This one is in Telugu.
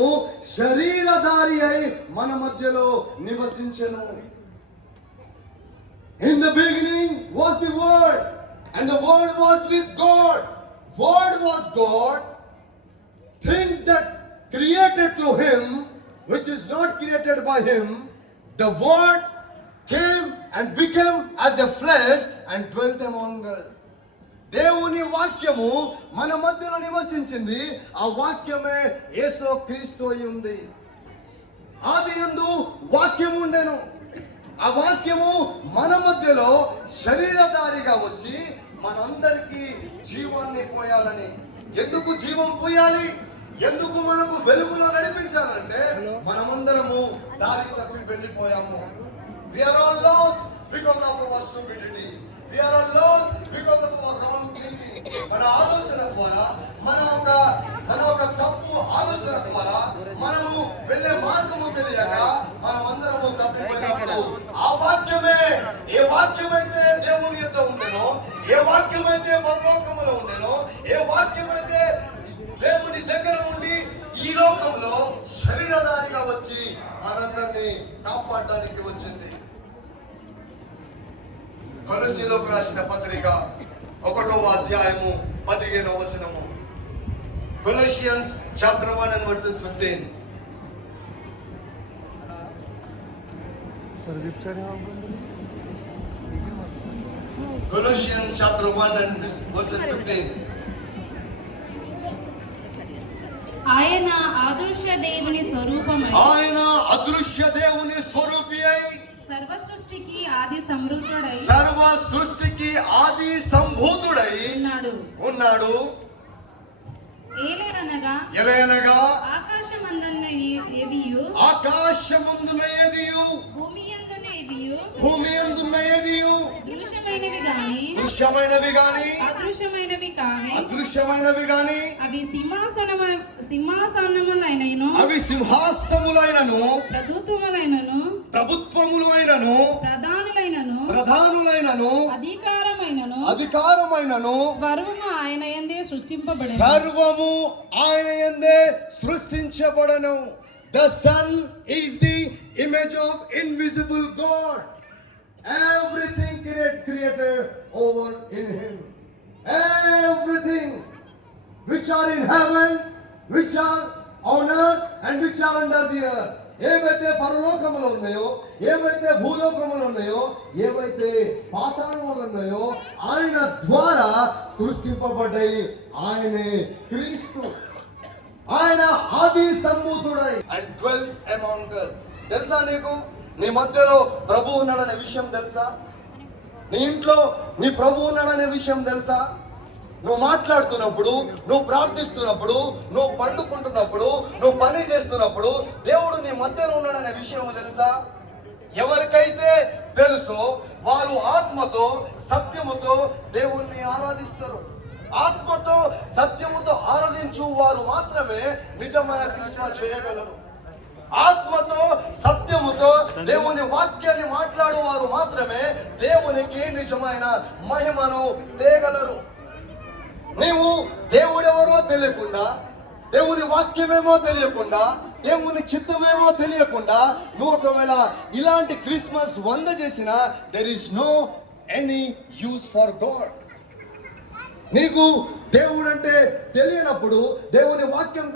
వాక్యము శరీరధారి అయి మన మధ్యలో నివసించెను. In the beginning was the word, and the word was with God. Word was God. Things that created through him, which is not created by him, the word came and became as a flesh and dwelt among us. దేవుని వాక్యము మన మధ్యలో నివసించింది. ఆ వాక్యమే యేసు క్రీస్తు అయి ఉంది. ఆదియందు వాక్యము ఉండెను. ఆ వాక్యము మన మధ్యలో శరీరధారిగా వచ్చి మనందరికీ జీవాన్ని పోయాలని. ఎందుకు జీవం పోయాలి? ఎందుకు మనకు వెలుగులో నడిపించాలంటే మనమందరము దారి తప్పి వెళ్ళిపోయాము. We are all lost because of our stupidity. We are all lost because of our wrong thinking. మన ఆలోచన ద్వారా మన ఒక తప్పు ఆలోచన ద్వారా మనము వెళ్ళే మార్గము తెలియక మనమందరము తప్పిపోయినప్పుడు ఆ వాక్యమే, ఏ వాక్యమైతే దేవుని యొద్ద ఉండెనో, ఏ వాక్యమైతే పరలోకములో ఉండెనో, ఏ వాక్యమైతే దేవుని దగ్గర ఉండి ఈ లోకంలో శరీరధారిగా వచ్చి మనందరినీ కాపాడడానికి వచ్చింది. కొలస్సీయులకు రాసిన పత్రిక 1వ అధ్యాయము 15వ వచనము. Colossians chapter 1 and verses 15. Colossians chapter 1 and verses 15. ఆయన అదృశ్య దేవుని స్వరూపమై, ఆయన అదృశ్య దేవుని స్వరూపి అయి సర్వ సృష్టికి ఆది సంభూతుడై, సర్వ సృష్టికి ఆది సంభూతుడై ఉన్నాడు. ఎలయనగా ఆకాశమందున్న ఏవియు, ఆకాశమందున ఏదియు, భూమి అందున్న ఏదియు, దృశ్యమైనవి గాని అదృశ్యమైనవి గాని అవి సింహాసనములైనను, ప్రభుత్వములైనను, ప్రధానులైనను, అధికారమైనను సర్వము ఆయన యందే సృష్టించబడెను. The Son is the image of invisible God. Everything created over in him. Everything which are in heaven, which are on earth and which are under the earth. ఏవైతే పరలోకములు ఉన్నాయో, ఏవైతే భూలోకములు ఉన్నాయో, ఏవైతే పాతాళములు ఉన్నాయో ఆయన ద్వారా సృష్టింపబడ్డాయి. ఆయనే క్రీస్తు. ఆయన ఆది సంభూతుడై and dwelt among us. తెలుసా నీకు? నీ మధ్యలో ప్రభు ఉన్నాడనే విషయం తెలుసా? నీ ఇంట్లో నీ ప్రభు ఉన్నాడనే విషయం తెలుసా? నువ్వు మాట్లాడుతున్నప్పుడు, నువ్వు ప్రార్థిస్తున్నప్పుడు, నువ్వు పండుకుంటున్నప్పుడు, నువ్వు పని చేస్తున్నప్పుడు దేవుడు నీ మధ్యలో ఉన్నాడనే విషయం తెలుసా? ఎవరికైతే తెలుసో వారు ఆత్మతో సత్యముతో దేవుణ్ణి ఆరాధిస్తారు. ఆత్మతో సత్యముతో ఆరాధించు వారు మాత్రమే నిజమైన క్రిస్మస్ చేయగలరు. ఆత్మతో సత్యముతో దేవుని వాక్యాన్ని మాట్లాడు వారు మాత్రమే దేవునికి నిజమైన మహిమను తేగలరు. నీవు దేవుడెవరో తెలియకుండా, దేవుని వాక్యమేమో తెలియకుండా, దేవుని చిత్తమేమో తెలియకుండా నువ్వు ఒకవేళ ఇలాంటి క్రిస్మస్ 100 చేసినా there is no any use for God. నీకు దేవుడు అంటే తెలియనప్పుడు, దేవుని వాక్యం